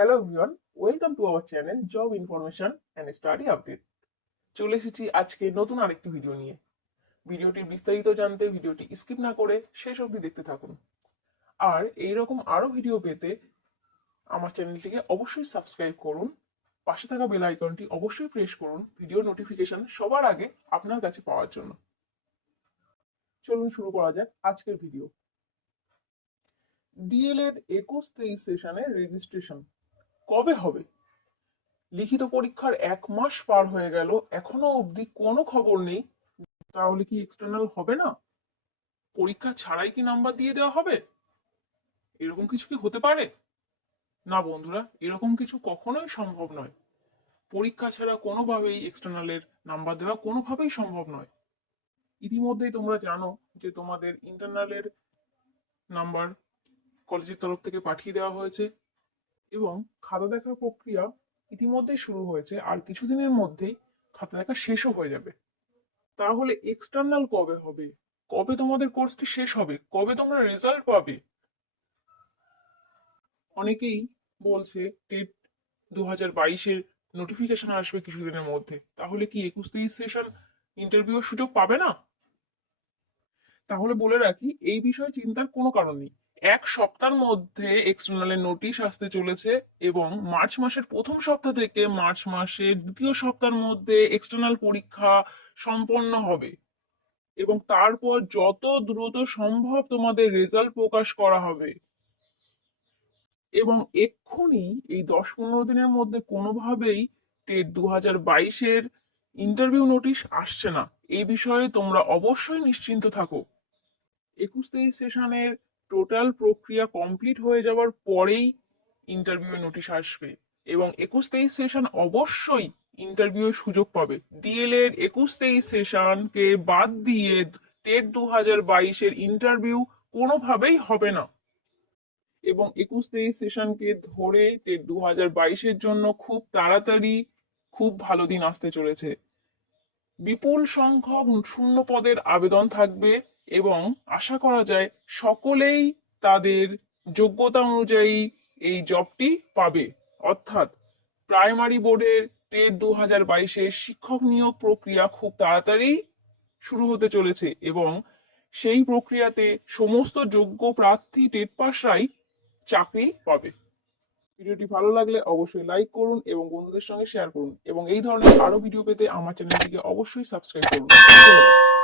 Hello everyone, welcome to our channel job information and study update. চলে এসেছি আজকে নতুন আরেকটি ভিডিও নিয়ে। ভিডিওটির বিস্তারিত জানতে ভিডিওটি স্কিপ না করে শেষ অবধি দেখতে থাকুন। আর এইরকম আরো ভিডিও পেতে আমার চ্যানেলটিকে অবশ্যই সাবস্ক্রাইব করুন, পাশে থাকা বেল আইকনটি অবশ্যই প্রেস করুন ভিডিও নোটিফিকেশন সবার আগে আপনার কাছে পাওয়ার জন্য। চলুন শুরু করা যাক আজকের ভিডিও। ডিএলএড 21-23 সেশনের রেজিস্ট্রেশন কবে হবে? লিখিত পরীক্ষার 1 মাস পার হয়ে গেল, এখনো অবধি কোনো খবর নেই। তাহলে কি এক্সটার্নাল হবে না? পরীক্ষা ছাড়াই কি নাম্বার দিয়ে দেওয়া হবে? এরকম কিছু কি হতে পারে? না বন্ধুরা, এরকম কিছু কখনোই সম্ভব নয়। পরীক্ষা ছাড়া কোনোভাবেই এক্সটার্নালের নাম্বার দেওয়া কোনোভাবেই সম্ভব নয়। ইতিমধ্যেই তোমরা জানো যে তোমাদের ইন্টারনালের নাম্বার কলেজের তরফ থেকে পাঠিয়ে দেওয়া হয়েছে এবং খাতা দেখার প্রক্রিয়া ইতিমধ্যেই শুরু হয়েছে, আর কিছুদিনের মধ্যেই খাতা দেখা শেষও হয়ে যাবে। তাহলে এক্সটার্নাল কবে হবে? কবে তোমাদের কোর্সটি শেষ হবে? কবে তোমরা রেজাল্ট পাবে? অনেকেই বলছে টেট 2022-এর নোটিফিকেশন আসবে কিছুদিনের মধ্যে। তাহলে কি 21-23 সেশন ইন্টারভিউর সুযোগ পাবে না? তাহলে বলে রাখি, এই বিষয়ে চিন্তার কোনো কারণ নেই। 1 সপ্তাহের মধ্যে এক্সটার্নালের নোটিশ আসতে চলেছে এবং মার্চ মাসের প্রথম সপ্তাহ থেকে মার্চ মাসের দ্বিতীয় সপ্তাহের মধ্যে এক্সটার্নাল পরীক্ষা সম্পন্ন হবে এবং তারপর যত দ্রুত সম্ভব তোমাদের রেজাল্ট প্রকাশ করা হবে। এবং এক্ষুনি এই 10-15 দিনের মধ্যে কোনোভাবেই টেট 2022-এর ইন্টারভিউ নোটিশ আসছে না। এই বিষয়ে তোমরা অবশ্যই নিশ্চিন্ত থাকো। 21-23 সেশনের টোটাল প্রক্রিয়া কমপ্লিট হয়ে যাওয়ার পরেই ইন্টারভিউ নোটিশ আসবে এবং 21-23 সেশন অবশ্যই ইন্টারভিউ সুযোগ পাবে। ডিএলএড 21-23 সেশনকে বাদ দিয়ে টেট 2022-এর ইন্টারভিউ কোনোভাবেই হবে না এবং 21-23 সেশনকে ধরে টেট 2022-এর জন্য খুব তাড়াতাড়ি খুব ভালো দিন আসতে চলেছে। বিপুল সংখ্যক শূন্য পদের আবেদন থাকবে এবং আশা করা যায় সকলেই তাদের যোগ্যতা অনুযায়ী এই জবটি পাবে। অর্থাৎ প্রাইমারি বোর্ডের টেট 2022-এর শিক্ষক নিয়োগ প্রক্রিয়া খুব তাড়াতাড়ি শুরু হতে চলেছে এবং সেই প্রক্রিয়াতে সমস্ত যোগ্য প্রার্থী টেট পাসরাই চাকরি পাবে। ভিডিওটি ভালো লাগলে অবশ্যই লাইক করুন এবং বন্ধুদের সঙ্গে শেয়ার করুন এবং এই ধরনের আরো ভিডিও পেতে আমার চ্যানেলটিকে অবশ্যই সাবস্ক্রাইব করুন। ধন্যবাদ।